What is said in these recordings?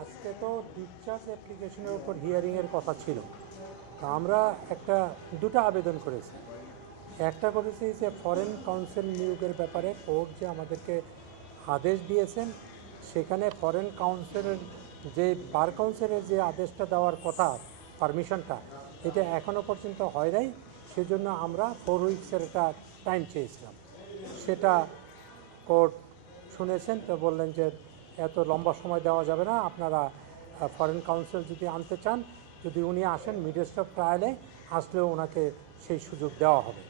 আজকে তো ডিসচার্জ অ্যাপ্লিকেশনের উপর হিয়ারিংয়ের কথা ছিল। তা আমরা দুটো আবেদন করেছি। একটা করেছি যে ফরেন কাউন্সিল নিয়োগের ব্যাপারে কোর্ট যে আমাদেরকে আদেশ দিয়েছেন, সেখানে ফরেন কাউন্সিলের যে বার কাউন্সিলের যে আদেশটা দেওয়ার কথা, পারমিশনটা, এটা এখনও পর্যন্ত হয় নাই। সেজন্য আমরা 4 উইকসের একটা টাইম চেয়েছিলাম। সেটা কোর্ট শুনেছেন, তো বললেন যে এত লম্বা সময় দেওয়া যাবে না, আপনারা ফরেন কাউন্সিল যদি আনতে চান, যদি উনি আসেন মিডস্ট অফ ট্রায়ালে, আসলেও ওনাকে সেই সুযোগ দেওয়া হবে।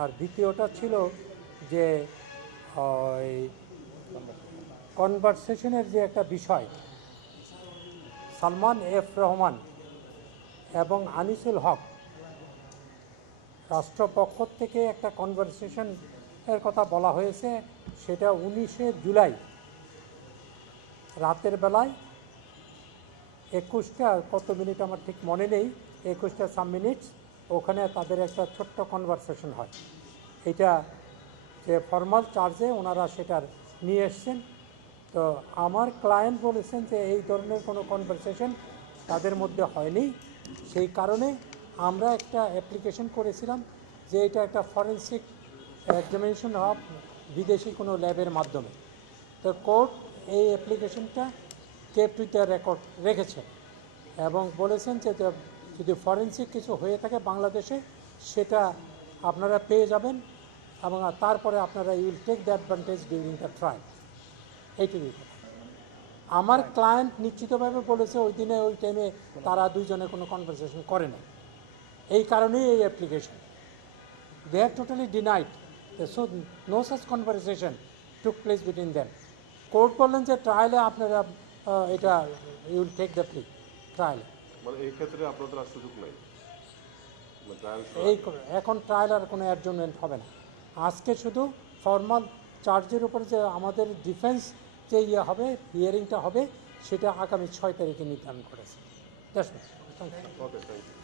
আর দ্বিতীয়টা ছিল যে ওই কনভারসেশনের যে একটা বিষয়, সালমান এফ রহমান এবং আনিসুল হক রাষ্ট্রপক্ষ থেকে একটা কনভারসেশনের কথা বলা হয়েছে। সেটা 19শে জুলাই রাতের বেলায় 21টা কত মিনিট আমার ঠিক মনে নেই, 21টা সাম মিনিটস ওখানে তাদের একটা ছোট্ট কনভারসেশন হয়। এটা যে ফর্মাল চার্জে ওনারা সেটার নিয়ে এসছেন। তো আমার ক্লায়েন্ট বলেছেন যে এই ধরনের কোনো কনভারসেশন তাদের মধ্যে হয়নি। সেই কারণে আমরা একটা অ্যাপ্লিকেশন করেছিলাম যে এটা একটা ফরেন্সিক এক্সামিনেশন অফ বিদেশি কোনো ল্যাবের মাধ্যমে। তো কোর্ট এই অ্যাপ্লিকেশনটা কেপ্ট উইথ দ্য রেকর্ড রেখেছেন এবং বলেছেন যে যদি ফরেন্সিক কিছু হয়ে থাকে বাংলাদেশে, সেটা আপনারা পেয়ে যাবেন এবং তারপরে আপনারা you will take the advantage during the trial. এইটুকুই কথা। আমার ক্লায়েন্ট নিশ্চিতভাবে বলেছে ওই দিনে ওই টাইমে তারা দুইজনে কোনো কনভারসেশন করে না। এই কারণেই এই application. They have totally denied, so no such conversation took place between them. Court বললেন যে ট্রায়ালে আপনারা এটা you will take the plea ট্রায়ালে। মানে এই ক্ষেত্রে আপনাদের আর সুযোগ নেই এই এখন ট্রায়াল আর কোনো অ্যাডজমেন্ট হবে না। আজকে শুধু ফর্মাল চার্জের উপরে যে আমাদের ডিফেন্স যে হবে, হিয়ারিংটা হবে, সেটা আগামী 6 তারিখে নির্ধারণ করেছে। ওকে, থ্যাংক ইউ।